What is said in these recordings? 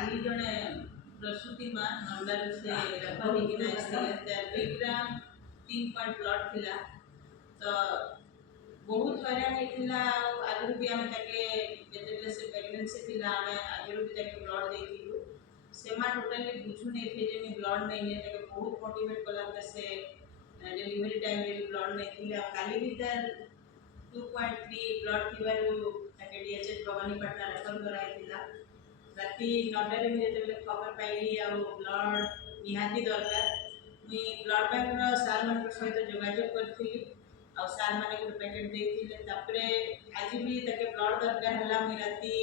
काली जड़े प्रसूति माँ नंबर से रेफर ग्राम 3 पॉइंट ब्लड थिला तो बहुत हैरान होता आगु भी आम जिते से प्रेगनेंसी थी आम आगे भी ब्लड देलु से टोटाली बुझु नहीं थे जे ब्लड नहीं है बहुत मोटिवेट कला से डिलीवरी टाइम रे ब्लड नहीं थी काली भी 2.3 ब्लड थी डीएचएच भवानीपाटना रेफर कराइला राति 9 मुझे खबर पाइली आ ब्लड निहाती दरकार मुई ब्लड बैंक सार मान सहित जोगाजोग करी आ सार मैंने गोटे पैकेट देते आज भी ब्लड दरकार है मुई राति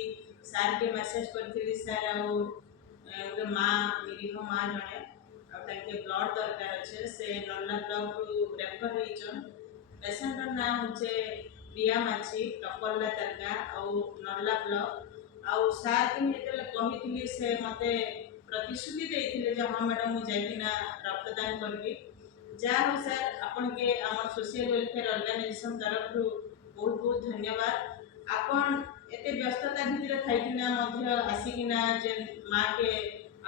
सार के मेसेज करी सार आगे माँ निरीह माँ जड़े ब्लड दरकार अच्छे से नल्ला ब्लॉक रेफर होचन पेसेंट ना हूँ प्रिया माछी टपरला तरगा और नल्ला ब्लॉक आउ सार के मुझे कही से मत प्रतिश्रुति देते जो हाँ मैडम मुझे रक्तदान करी जा हो सर आपन के आम सोशल वेलफेयर ऑर्गेनाइजेशन तरफ बहुत बहुत धन्यवाद आपन एते व्यस्तता भितर थैकिना आसिकिना जे माँ के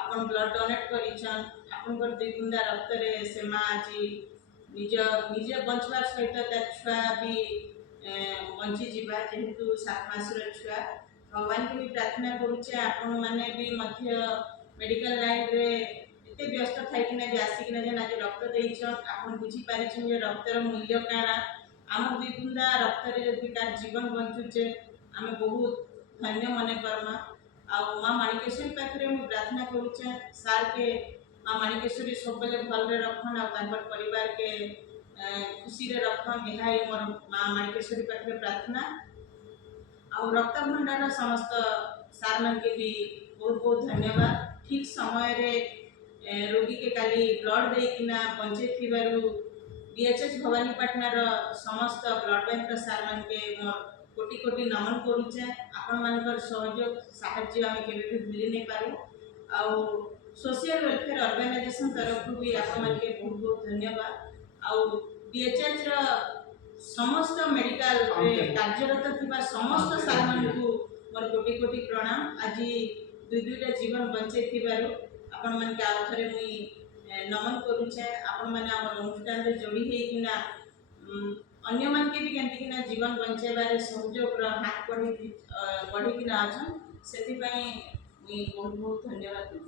आपन ब्लड डोनेट करिछन आपन दुई बुंदा रक्त रे से माँ आज निज निजे बंचवार सहित छुआ भी बंची जीवा जेहेतु 7 मासर छुआ भगवान की भी प्रार्थना करुचे आपण मैंने भी मेडिकल लाइन रे एते व्यस्त थाइकिना जे आसिकिना जे आज रक्त देइछन आपण बुझी पारिछन जे रक्तर मूल्य काना आम दुई बुंदा रक्त रे जदि तार जीवन बंचुचे आम बहुत धन्य मन करमा आ माँ माणिकेश्वरी पाखरे मु प्रार्थना करुचे सार के माँ माणिकेश्वरी सबले भल रे रखन आ परिवार के खुशी रे रखन यही मोर माँ माणिकेश्वरी पाखरे प्रार्थना और रक्त भंडार समस्त सार मान के भी बहुत बहुत धन्यवाद ठीक समय रे रोगी के काली ब्लड देकिना बंचे थिबारु डीएचएच भवानीपाटना समस्त ब्लड बैंक सार मान के मोर कोटि कोटि नमन करुचे आपण मानकर सहयोग साहाय्य आम के भूली नहीं पारू आ सोशल वेलफेयर ऑर्गेनाइजेशन तरफ भी आपण मान के बहुत बहुत धन्यवाद आ डीएचएच समस्त मेडिकल कार्यरत थिबा समस्त सार मानकु मोर कोटि कोटि प्रणाम आज दुईटा जीवन बंचे थिबारु आपण मन के आउथरे मुई नमन करुचे आपण माने हमर अनुष्ठान रे जोड़ी हेकिना अन्य मान के भी केंतिकिना जीवन बंचेबारे सहयोग हाथ बढ़ी किना अछन सेति पई मुई बहुत बहुत धन्यवाद दूँ।